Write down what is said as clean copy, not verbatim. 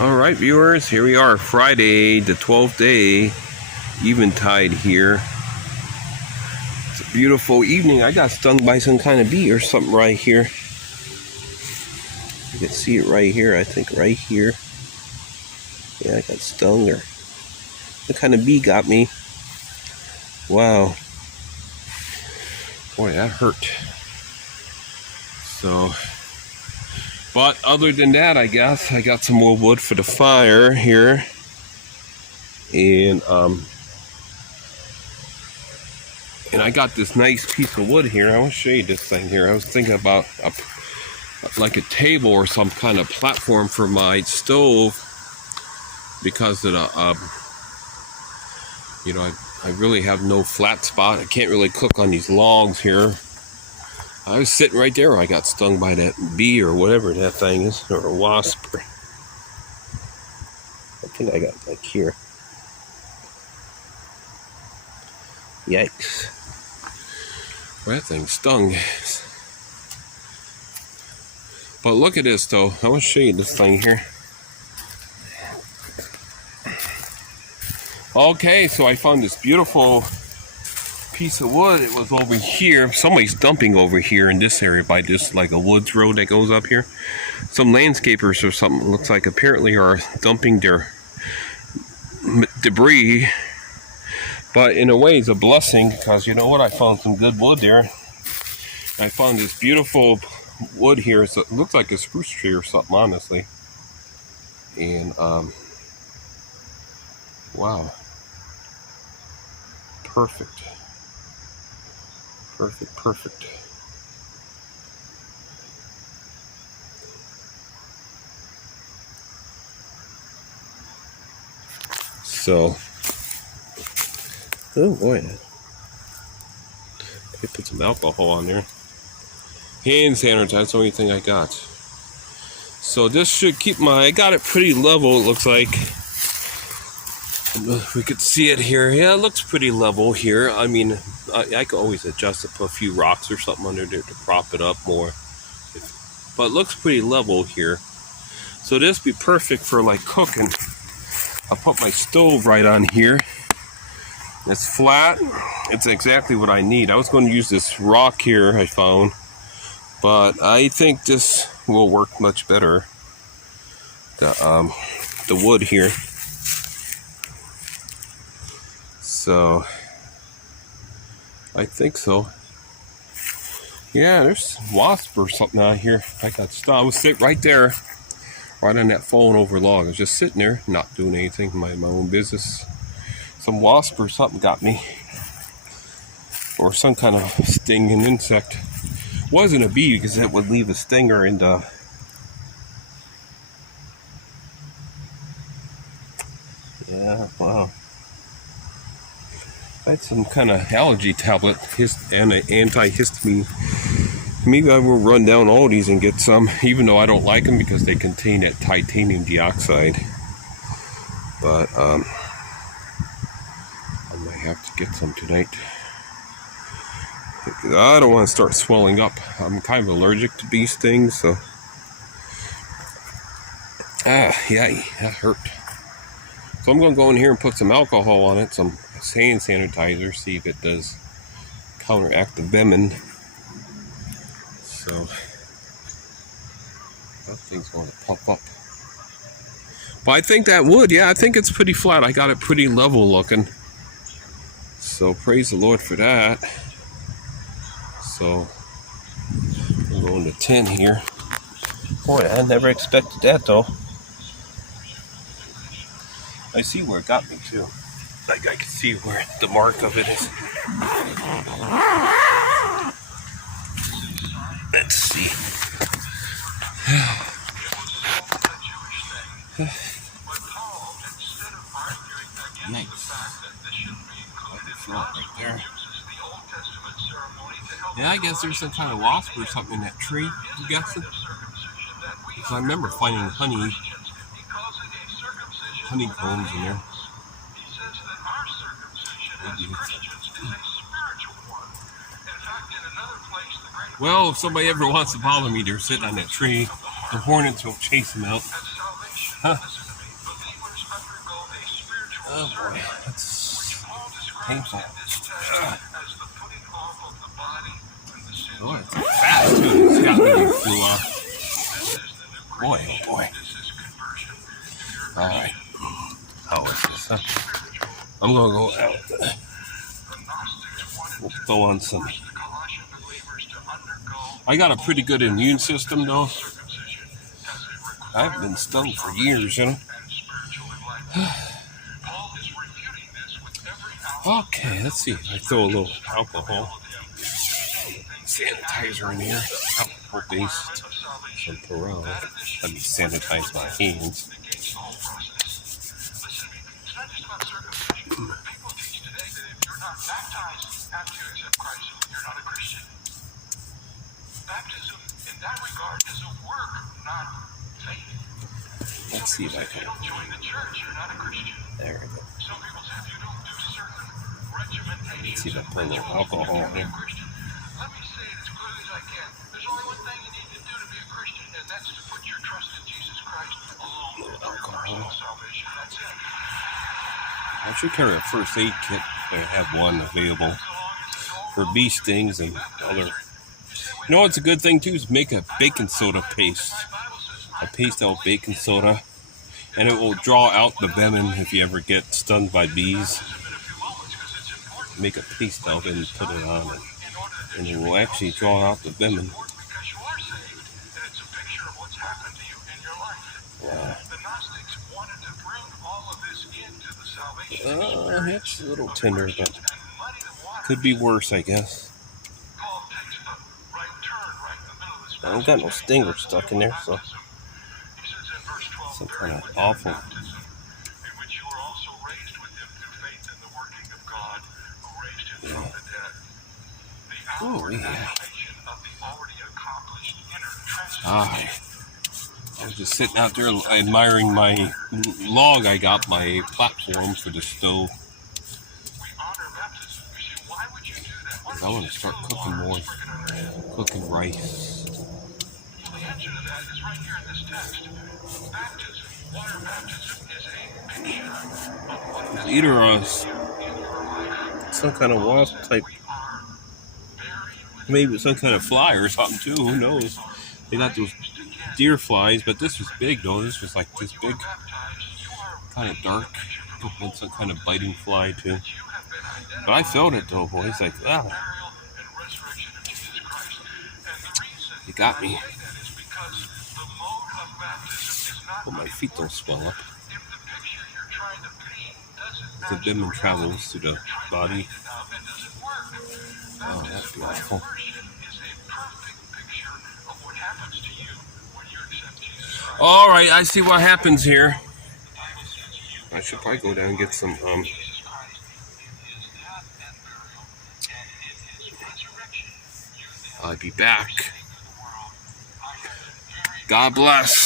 Alright viewers, here we are, Friday, the 12th day, eventide here. It's a beautiful evening. I got stung by some kind of bee or something right here. You can see it right here, I think right here. Yeah, I got stung, or what kind of bee got me? Wow. Boy, that hurt. So, but other than that, I guess I got some more wood for the fire here. And I got this nice piece of wood here. I want to show you this thing here. I was thinking about like a table or some kind of platform for my stove, because of the you know, I really have no flat spot. I can't really cook on these logs here. I was sitting right there when I got stung by that bee or whatever that thing is, or a wasp. I think I got like here. Yikes. Well, that thing stung. But look at this though. I want to show you this thing here. Okay, so I found this beautiful piece of wood. It was over here. Somebody's dumping over here in this area by this, like a woods road that goes up here. Some landscapers or something, looks like, apparently are dumping their debris. But in a way, it's a blessing, because you know what? I found some good wood there. I found this beautiful wood here. It looks like a spruce tree or something, honestly. And wow, perfect. Perfect. So, oh boy, I put some alcohol on there. Hand sanitizer, that's the only thing I got. So this should keep I got it pretty level, it looks like. If we could see it here. Yeah, it looks pretty level here. I mean, I could always adjust it, put a few rocks or something under there to prop it up more. But it looks pretty level here. So this would be perfect for like cooking. I'll put my stove right on here. It's flat. It's exactly what I need. I was going to use this rock here I found, but I think this will work much better. The wood here. So I think so. Yeah, there's wasp or something out here. I got stung. I was sitting right there, right on that fallen over log. I was just sitting there, not doing anything, my own business. Some wasp or something got me, or some kind of stinging insect. Wasn't a bee, because it would leave a stinger in the. Yeah, wow. I had some kind of allergy tablet and an antihistamine. Maybe I will run down all these and get some, even though I don't like them because they contain that titanium dioxide. But I might have to get some tonight. I don't want to start swelling up. I'm kind of allergic to bee stings, so. Yeah, that hurt. So I'm going to go in here and put some alcohol on it, some hand sanitizer, see if it does counteract the venom. So that thing's going to pop up. But I think that wood, yeah, I think it's pretty flat. I got it pretty level looking. So praise the Lord for that. So we'll go into 10 here. Boy, I never expected that though. I see where it got me too. Like I can see where the mark of it is. Let's see. Nice. Right there. Yeah, I guess there's some kind of wasp or something in that tree, I'm guessing. Because I remember finding honeycombs in there. Well, if somebody ever wants to bother me, they're sitting on that tree. The hornets will chase them out. Huh. Oh boy, that's painful. Oh, it's fast too. It's got when you flew off. Boy, oh boy. Alright. How is this? Huh? I'm gonna go out. We'll throw on some. I got a pretty good immune system though. I've been stung for years, you know. Okay, let's see. I throw a little alcohol sanitizer in here. Alcohol based. Some Perel. Let me sanitize my hands. Let's see if I can. There we go. Let's see if I put a little alcohol in here. A little alcohol. I should carry a first aid kit. I have one available for bee stings and other. You know what's a good thing too is make a baking soda paste. A paste out baking soda. And it will draw out the venom if you ever get stung by bees. Make a paste out and put it on, and it will actually draw out the venom. Yeah. It's a little tender, but could be worse, I guess. I don't got no stinger stuck in there, so some kind of awful. Yeah. Oh, yeah. I was just sitting out there admiring my log I got, my platform for the stove. Because I want to start cooking more, cooking rice. It's either some kind of wasp type, maybe some kind of fly or something too, who knows. They got those deer flies, but this was big though. This was like this big, kind of dark, and some kind of biting fly too. But I felt it though, boy. It's like, wow, you got me. But my feet don't swell up. The venom travels to the body. Oh, that's beautiful. All right, I see what happens here. I should probably go down and get some. I'll be back. God bless.